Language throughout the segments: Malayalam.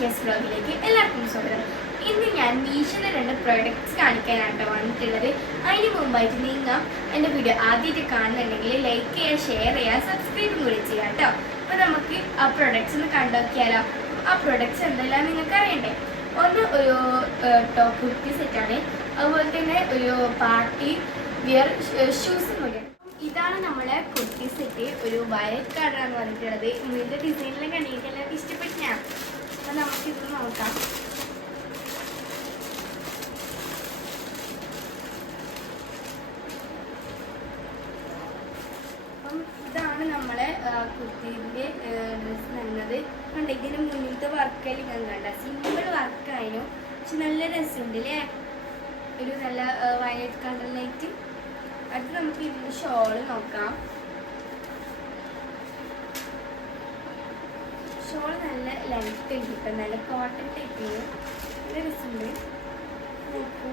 ആഷിയാസ് വ്ലോഗിലേക്ക് എല്ലാവർക്കും സ്വാഗതം. ഇന്ന് ഞാൻ മീഷോയിലെ 2 പ്രോഡക്റ്റ്സ് കാണിക്കാനായിട്ട് വന്നിട്ടുള്ളത്. അതിന് മുമ്പായിട്ട് നിങ്ങൾ എൻ്റെ വീഡിയോ ആദ്യമായിട്ട് കാണുന്നുണ്ടെങ്കിൽ ലൈക്ക് ചെയ്യുക, ഷെയർ ചെയ്യുക, സബ്സ്ക്രൈബും കൂടി ചെയ്യുക കേട്ടോ. അപ്പോൾ നമുക്ക് ആ പ്രോഡക്റ്റ്സ് ഒന്ന് കണ്ടുനോക്കിയാലോ. ആ പ്രോഡക്റ്റ്സ് എന്തെല്ലാം നിങ്ങൾക്ക് അറിയണ്ടേ. ഒന്ന് ഒരു ടോപ്പ് കുർത്തി സെറ്റാണ്, അതുപോലെ തന്നെ ഒരു പാർട്ടി വിയർ ഷൂസും കൂടിയാണ്. ഇതാണ് നമ്മളെ കുർത്തി സെറ്റ്. ഒരു വയലറ്റ് കളറാണ് വന്നിട്ടുള്ളത്. ഇതിൻ്റെ ഡിസൈനിലും കണ്ടിട്ട് എല്ലാവർക്കും ഇഷ്ടപ്പെട്ടാണ്. അപ്പം നമുക്കിത് നോക്കാം. അപ്പം ഇതാണ് നമ്മളെ കുർത്തിൻ്റെ ഡ്രസ്സ് വരുന്നത്. കണ്ട ഇതിന് മുന്നിലത്തെ വർക്കെല്ലാം ഞാൻ കണ്ട സിമ്പിൾ വർക്കായിരുന്നു, പക്ഷെ നല്ല രസമുണ്ട് അല്ലേ. ഒരു നല്ല വയലറ്റ് കളറിലായിട്ട്. അടുത്ത് നമുക്ക് ഇതിൻ്റെ ഷോള് നോക്കാം. ഷോൾ നല്ല ലെങ്ത് കിട്ടും, നല്ല കോട്ടൺ ടൈപ്പിന് നല്ല രസമുണ്ട്. നോക്കൂ,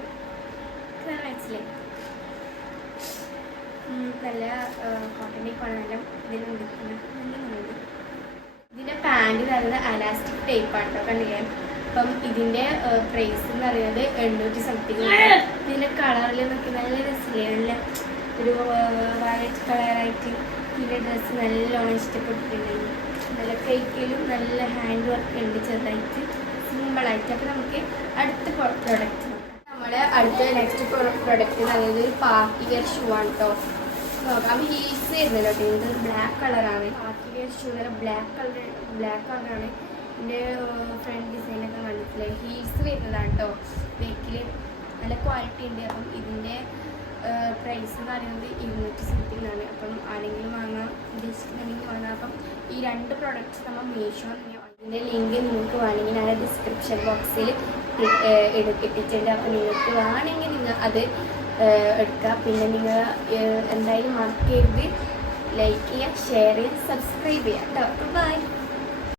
മനസ്സിലായി. നല്ല കോട്ടൺ ടൈപ്പാണ്, നല്ല ഇതിൽ ഉടുക്കുന്നത് നല്ലുണ്ട്. ഇതിൻ്റെ പാൻറ് പറയുന്നത് അലാസ്റ്റിക് ടൈപ്പാണ് കേട്ടോ, കണ്ടില്ലേ. അപ്പം ഇതിൻ്റെ പ്രൈസ് എന്ന് പറയുന്നത് 800 സംതിങ്. ഇതിൻ്റെ കളറിൽ നോക്കി നല്ല രസമില്ലേ, നല്ല ഒരു വയലറ്റ് കളറായിട്ട് ഇതിൻ്റെ ഡ്രസ്സ് നല്ലോണം ഇഷ്ടപ്പെട്ടിട്ടുണ്ടെങ്കിൽ. നല്ല കൈക്കയിലും നല്ല ഹാൻഡ് വർക്ക് ഉണ്ട്, ചെറുതായിട്ട് സിമ്പിളായിട്ട്. അപ്പോൾ നമുക്ക് അടുത്ത പ്രോഡക്റ്റ് നോക്കാം. നമ്മുടെ അടുത്ത നെക്സ്റ്റ് പ്രോഡക്റ്റ് എന്ന് പറയുന്നത് ഒരു പാർട്ടി വെയർ ഷൂ ആണ് കേട്ടോ. നോക്കാം. ഹീൽസ് വരുന്നല്ലോ കേട്ടോ. ഇത് ബ്ലാക്ക് കളറാണ്. പാർട്ടി വെയർ ഷൂ ബ്ലാക്ക് കളറാണ്. ഇതിൻ്റെ ഫ്രണ്ട് ഡിസൈനൊക്കെ കണ്ടിട്ടില്ലേ. ഹീൽസ് വരുന്നതാണ് കേട്ടോ. ബേക്കിൽ നല്ല ക്വാളിറ്റി ഉണ്ട്. അപ്പം ഇതിൻ്റെ പ്രൈസ് എന്ന് പറയുന്നത് 200 സംതിങ് ആണ്. അപ്പം ആരെങ്കിലും വാങ്ങാൻ ഉദ്ദേശിക്കുന്നുണ്ടെങ്കിൽ വാങ്ങാം. അപ്പം ഈ 2 പ്രോഡക്റ്റ്സ് നമ്മൾ മീഷോ ഇതിൻ്റെ ലിങ്ക് നിങ്ങൾക്ക് വേണമെങ്കിൽ ഞാൻ ഡിസ്ക്രിപ്ഷൻ ബോക്സിൽ ഇട്ടിട്ടുണ്ട്. അപ്പോൾ നിങ്ങൾക്ക് വേണമെങ്കിൽ നിങ്ങൾ അത് എടുക്കുക. പിന്നെ നിങ്ങൾ എന്തായാലും മാർക്ക് ചെയ്ത് ലൈക്ക് ചെയ്യുക, ഷെയർ ചെയ്യുക, സബ്സ്ക്രൈബ് ചെയ്യുക കേട്ടോ. ബൈ.